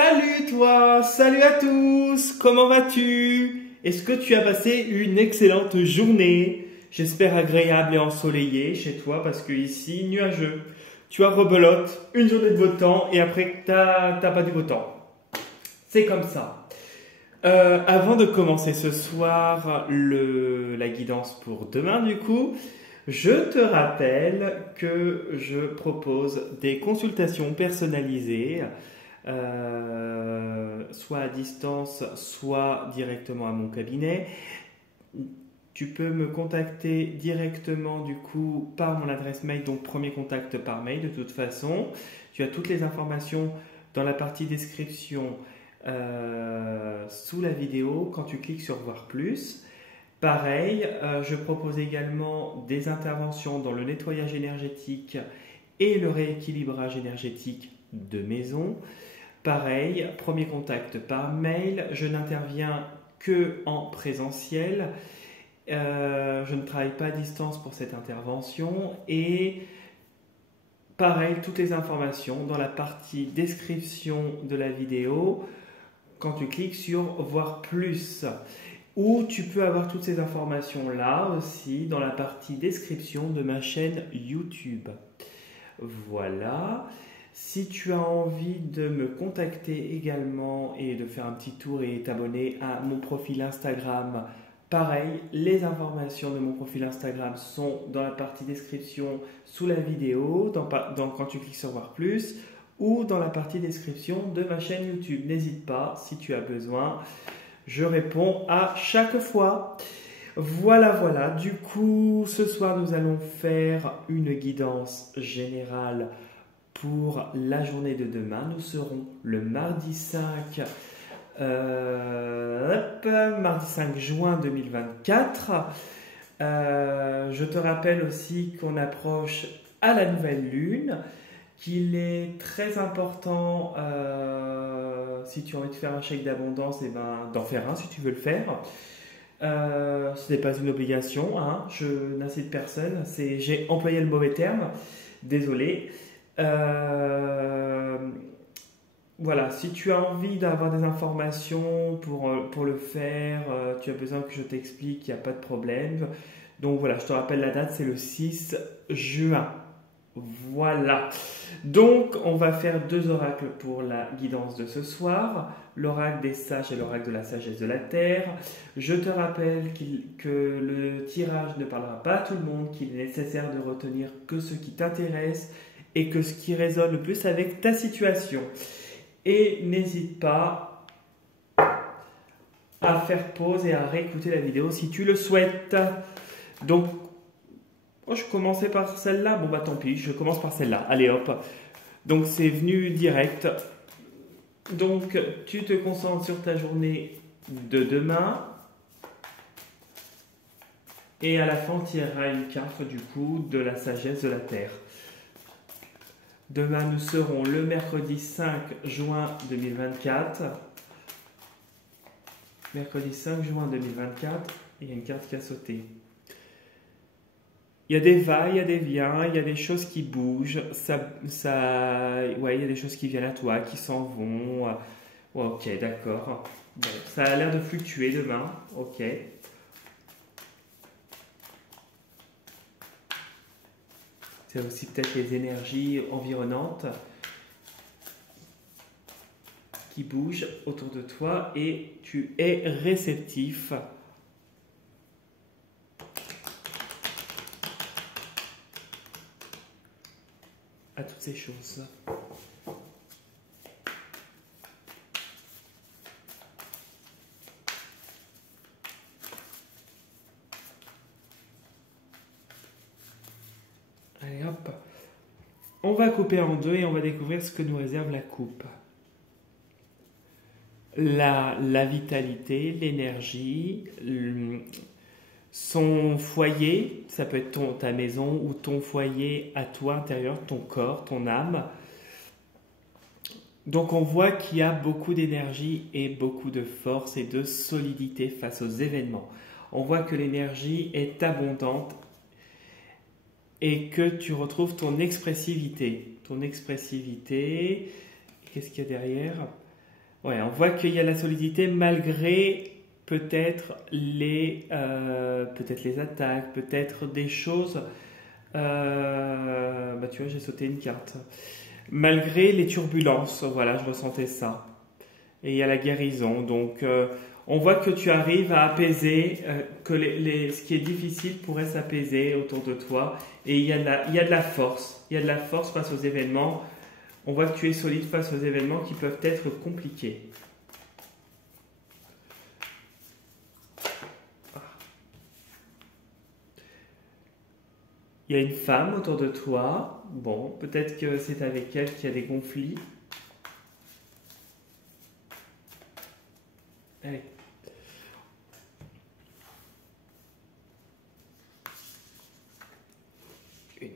Salut toi, salut à tous, comment vas-tu? Est-ce que tu as passé une excellente journée? J'espère agréable et ensoleillée chez toi parce que ici, nuageux. Tu as rebelote, une journée de beau temps et après t'as pas du beau temps. C'est comme ça. Avant de commencer ce soir la guidance pour demain du coup, je te rappelle que je propose des consultations personnalisées, soit à distance, soit directement à mon cabinet. Tu peux me contacter directement du coup par mon adresse mail, donc premier contact par mail de toute façon. Tu as toutes les informations dans la partie description sous la vidéo quand tu cliques sur voir plus. Pareil, je propose également des interventions dans le nettoyage énergétique et le rééquilibrage énergétique de maison. Pareil, premier contact par mail, je n'interviens que en présentiel. Je ne travaille pas à distance pour cette intervention et pareil, toutes les informations dans la partie description de la vidéo quand tu cliques sur voir plus. Ou tu peux avoir toutes ces informations là aussi dans la partie description de ma chaîne YouTube. Voilà. Si tu as envie de me contacter également et de faire un petit tour et t'abonner à mon profil Instagram, pareil, les informations de mon profil Instagram sont dans la partie description sous la vidéo, quand tu cliques sur voir plus, ou dans la partie description de ma chaîne YouTube. N'hésite pas si tu as besoin. Je réponds à chaque fois. Voilà. Du coup, ce soir, nous allons faire une guidance générale pour la journée de demain. Nous serons le mardi 5 juin 2024. Je te rappelle aussi qu'on approche à la nouvelle lune, qu'il est très important, si tu as envie de faire un chèque d'abondance, d'en faire un si tu veux le faire. Ce n'est pas une obligation, hein, je n'incite personne, j'ai employé le mauvais terme, désolé. Voilà, si tu as envie d'avoir des informations pour le faire, tu as besoin que je t'explique, il n'y a pas de problème. Donc voilà, je te rappelle la date, c'est le 6 juin. Voilà. Donc, on va faire deux oracles pour la guidance de ce soir. L'oracle des sages et l'oracle de la sagesse de la terre. Je te rappelle que le tirage ne parlera pas à tout le monde, qu'il est nécessaire de retenir que ce qui t'intéresse et que ce qui résonne le plus avec ta situation. Et n'hésite pas à faire pause et à réécouter la vidéo si tu le souhaites. Donc, je commençais par celle-là. Bon, bah tant pis, je commence par celle-là. Allez, hop. Donc, c'est venu direct. Donc, tu te concentres sur ta journée de demain. Et à la fin, tu tireras une carte, du coup, de la sagesse de la Terre. Demain, nous serons le mercredi 5 juin 2024. Mercredi 5 juin 2024. Il y a une carte qui a sauté. Il y a des va, il y a des viens, il y a des choses qui bougent, ouais, il y a des choses qui viennent à toi, qui s'en vont. Ouais, ok, d'accord. Bon, ça a l'air de fluctuer demain, ok. C'est aussi peut-être les énergies environnantes qui bougent autour de toi et tu es réceptif. À toutes ces choses. Allez hop, on va couper en deux et on va découvrir ce que nous réserve la coupe. La vitalité, l'énergie, son foyer, ça peut être ta maison ou ton foyer à toi intérieur, ton corps, ton âme. Donc on voit qu'il y a beaucoup d'énergie et beaucoup de force et de solidité face aux événements. On voit que l'énergie est abondante et que tu retrouves ton expressivité. Ton expressivité, qu'est-ce qu'il y a derrière ? Ouais, on voit qu'il y a la solidité malgré peut-être les attaques, peut-être des choses. Bah tu vois, j'ai sauté une carte. Malgré les turbulences, voilà, je ressentais ça. Et il y a la guérison. Donc, on voit que tu arrives à apaiser, que ce qui est difficile pourrait s'apaiser autour de toi. Et il y a de la force. Il y a de la force face aux événements. On voit que tu es solide face aux événements qui peuvent être compliqués. Il y a une femme autour de toi. Bon, peut-être que c'est avec elle qu'il y a des conflits. Allez. Une.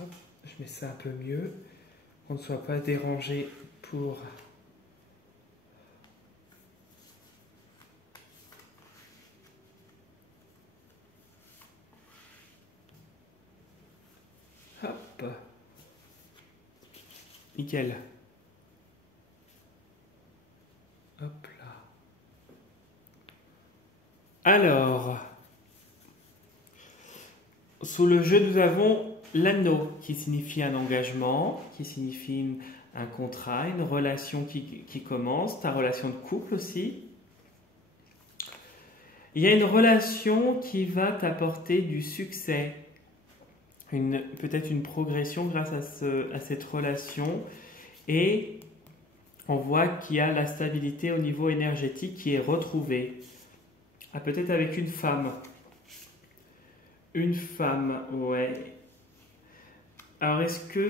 Hop, je mets ça un peu mieux. Qu'on ne soit pas dérangé pour... Hop. Nickel. Hop là. Alors, sous le jeu, nous avons l'anneau qui signifie un engagement, qui signifie un contrat, une relation qui commence, ta relation de couple aussi. Il y a une relation qui va t'apporter du succès, peut-être une progression grâce à cette relation. Et on voit qu'il y a la stabilité au niveau énergétique qui est retrouvée. Ah, peut-être avec une femme. Une femme, ouais. Alors, est-ce que...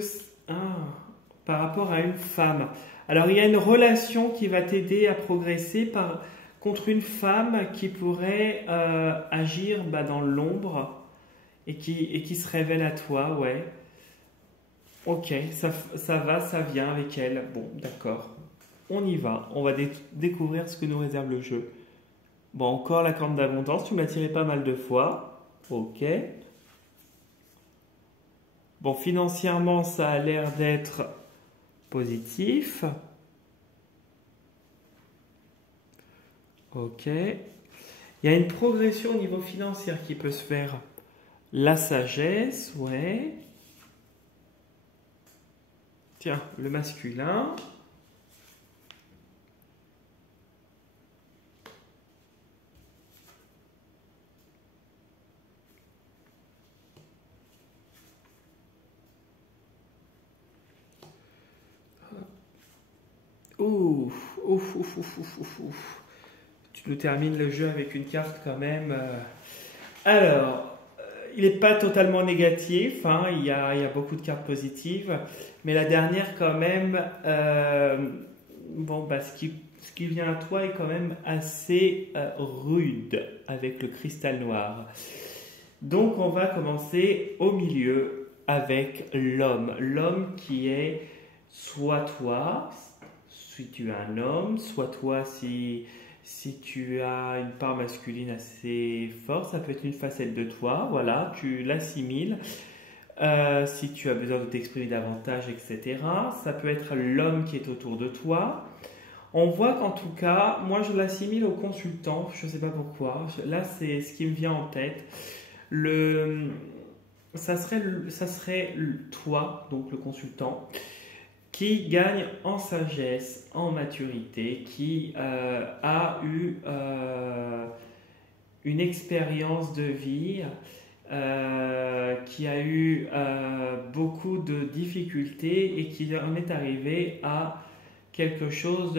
par rapport à une femme. Alors, il y a une relation qui va t'aider à progresser contre une femme qui pourrait agir dans l'ombre et qui se révèle à toi, ouais. Ok, ça va, ça vient avec elle. Bon, d'accord. On y va. On va découvrir ce que nous réserve le jeu. Bon, encore la corde d'abondance. Tu me l'as tiré pas mal de fois. Ok. Bon, financièrement, ça a l'air d'être positif. Ok. Il y a une progression au niveau financier qui peut se faire. La sagesse, ouais. Tiens, le masculin. Ouf, ouf, ouf, ouf, ouf, ouf, ouf. Tu nous termines le jeu avec une carte quand même. Alors, il n'est pas totalement négatif, hein, il y a beaucoup de cartes positives, mais la dernière quand même, bon, ce qui vient à toi est quand même assez rude avec le cristal noir. Donc on va commencer au milieu avec l'homme. L'homme qui est soit toi, si tu es un homme, soit toi si tu as une part masculine assez forte, ça peut être une facette de toi, voilà, tu l'assimiles. Si tu as besoin de t'exprimer davantage, etc. Ça peut être l'homme qui est autour de toi. On voit qu'en tout cas, moi je l'assimile au consultant, je ne sais pas pourquoi. Là, c'est ce qui me vient en tête. Ça serait toi, donc le consultant, qui gagne en sagesse, en maturité, qui a eu une expérience de vie, qui a eu beaucoup de difficultés et qui en est arrivé à quelque chose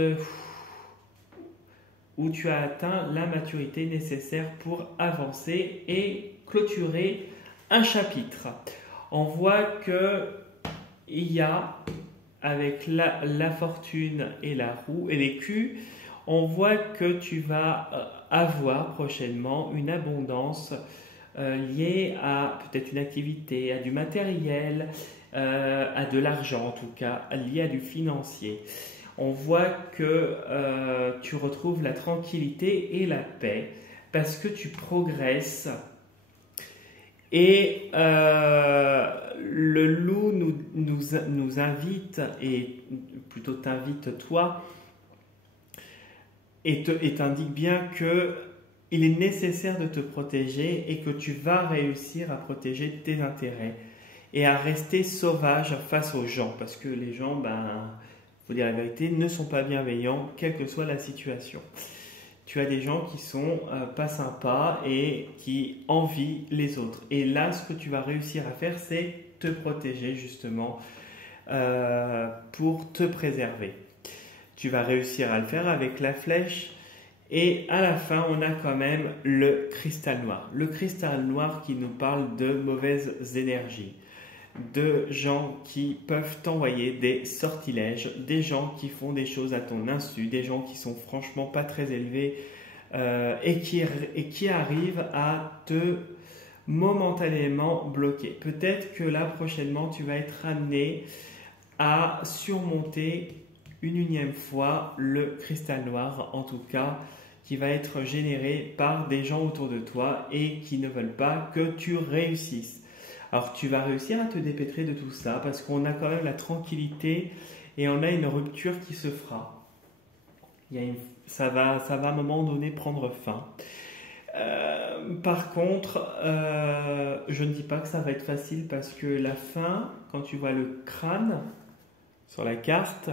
où tu as atteint la maturité nécessaire pour avancer et clôturer un chapitre. On voit que il y a avec la fortune et la roue et l'écu, On voit que tu vas avoir prochainement une abondance liée à peut-être une activité, à du matériel, à de l'argent en tout cas, lié à du financier. On voit que tu retrouves la tranquillité et la paix parce que tu progresses. Et le loup nous invite, et plutôt t'invite toi, et t'indique bien que il est nécessaire de te protéger et que tu vas réussir à protéger tes intérêts et à rester sauvage face aux gens, parce que les gens, faut dire la vérité, ne sont pas bienveillants, quelle que soit la situation. Tu as des gens qui sont pas sympas et qui envient les autres. Et là, ce que tu vas réussir à faire, c'est te protéger justement pour te préserver. Tu vas réussir à le faire avec la flèche. Et à la fin, on a quand même le cristal noir. Le cristal noir qui nous parle de mauvaises énergies, de gens qui peuvent t'envoyer des sortilèges, des gens qui font des choses à ton insu, des gens qui sont franchement pas très élevés et qui arrivent à te momentanément bloquer. Peut-être que là prochainement tu vas être amené à surmonter une unième fois le cristal noir, en tout cas qui va être généré par des gens autour de toi et qui ne veulent pas que tu réussisses. Alors tu vas réussir à te dépêtrer de tout ça parce qu'on a quand même la tranquillité et on a une rupture qui se fera. Ça va à un moment donné prendre fin. Par contre, je ne dis pas que ça va être facile parce que la fin, quand tu vois le crâne sur la carte,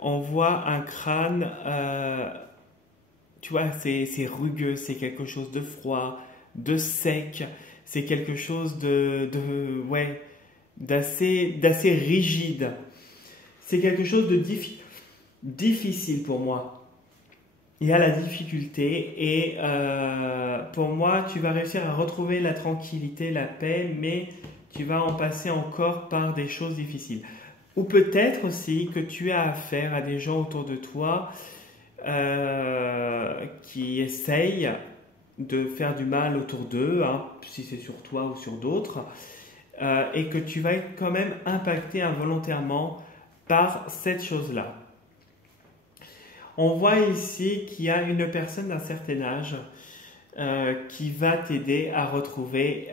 on voit un crâne, tu vois, c'est rugueux, c'est quelque chose de froid, de sec. C'est quelque chose d'assez rigide. C'est quelque chose de difficile pour moi. Il y a la difficulté et pour moi, tu vas réussir à retrouver la tranquillité, la paix, mais tu vas en passer encore par des choses difficiles. Ou peut-être aussi que tu as affaire à des gens autour de toi qui essayent de faire du mal autour d'eux, si c'est sur toi ou sur d'autres, et que tu vas être quand même impacté involontairement par cette chose-là. On voit ici qu'il y a une personne d'un certain âge qui va t'aider à retrouver,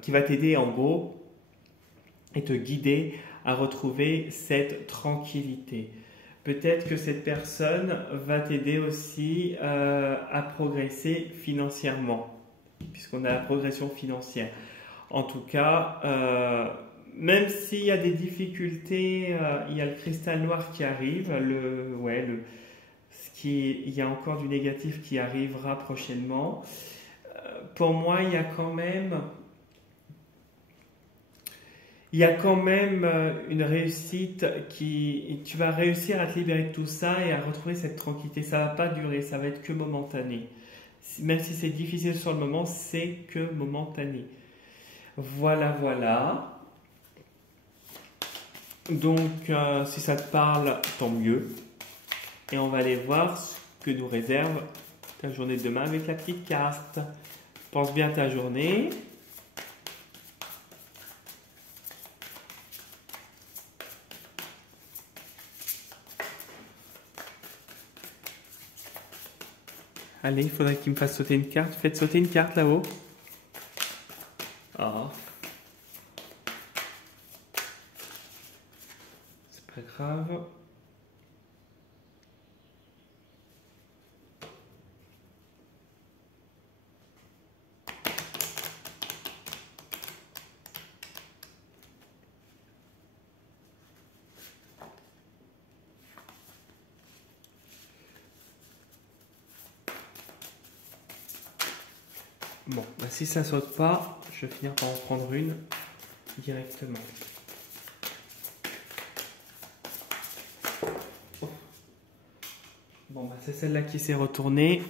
qui va t'aider en gros et te guider à retrouver cette tranquillité. Peut-être que cette personne va t'aider aussi à progresser financièrement, puisqu'on a la progression financière. En tout cas, même s'il y a des difficultés, il y a le cristal noir qui arrive, il y a encore du négatif qui arrivera prochainement. Pour moi, il y a quand même une réussite tu vas réussir à te libérer de tout ça et à retrouver cette tranquillité. Ça va pas durer, ça va être que momentané. Même si c'est difficile sur le moment, c'est que momentané. Voilà. Donc, si ça te parle, tant mieux. Et on va aller voir ce que nous réserve ta journée de demain avec la petite carte. Pense bien à ta journée. Allez, il faudrait qu'il me fasse sauter une carte. Faites sauter une carte là-haut. Ah. C'est pas grave. Bon, si ça saute pas, je vais finir par en prendre une directement. Oh. Bon, c'est celle-là qui s'est retournée.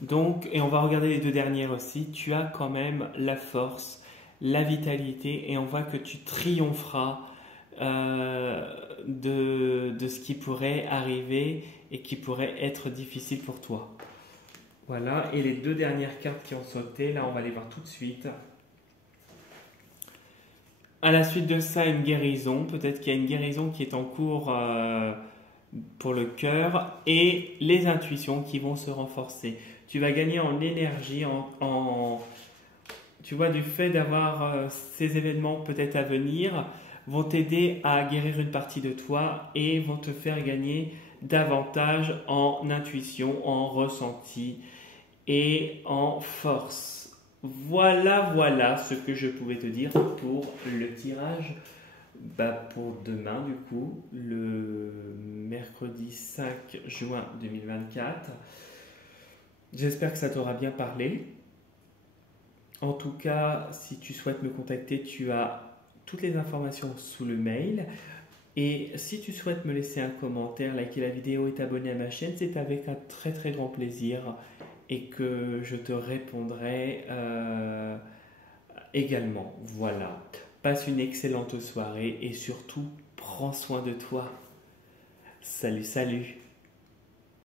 Donc, et on va regarder les deux dernières aussi. Tu as quand même la force, la vitalité, et on voit que tu triompheras de ce qui pourrait arriver et qui pourrait être difficile pour toi. Voilà, et les deux dernières cartes qui ont sauté, là on va les voir tout de suite. À la suite de ça, une guérison. Peut-être qu'il y a une guérison qui est en cours pour le cœur et les intuitions qui vont se renforcer. Tu vas gagner en énergie, tu vois, du fait d'avoir ces événements peut-être à venir, vont t'aider à guérir une partie de toi et vont te faire gagner davantage en intuition, en ressenti et en force. Voilà ce que je pouvais te dire pour le tirage pour demain, du coup, le mercredi 5 juin 2024. J'espère que ça t'aura bien parlé. En tout cas, si tu souhaites me contacter, tu as toutes les informations sous le mail. Et si tu souhaites me laisser un commentaire, liker la vidéo et t'abonner à ma chaîne, c'est avec un très très grand plaisir et que je te répondrai également. Voilà. Passe une excellente soirée et surtout, prends soin de toi. Salut, salut.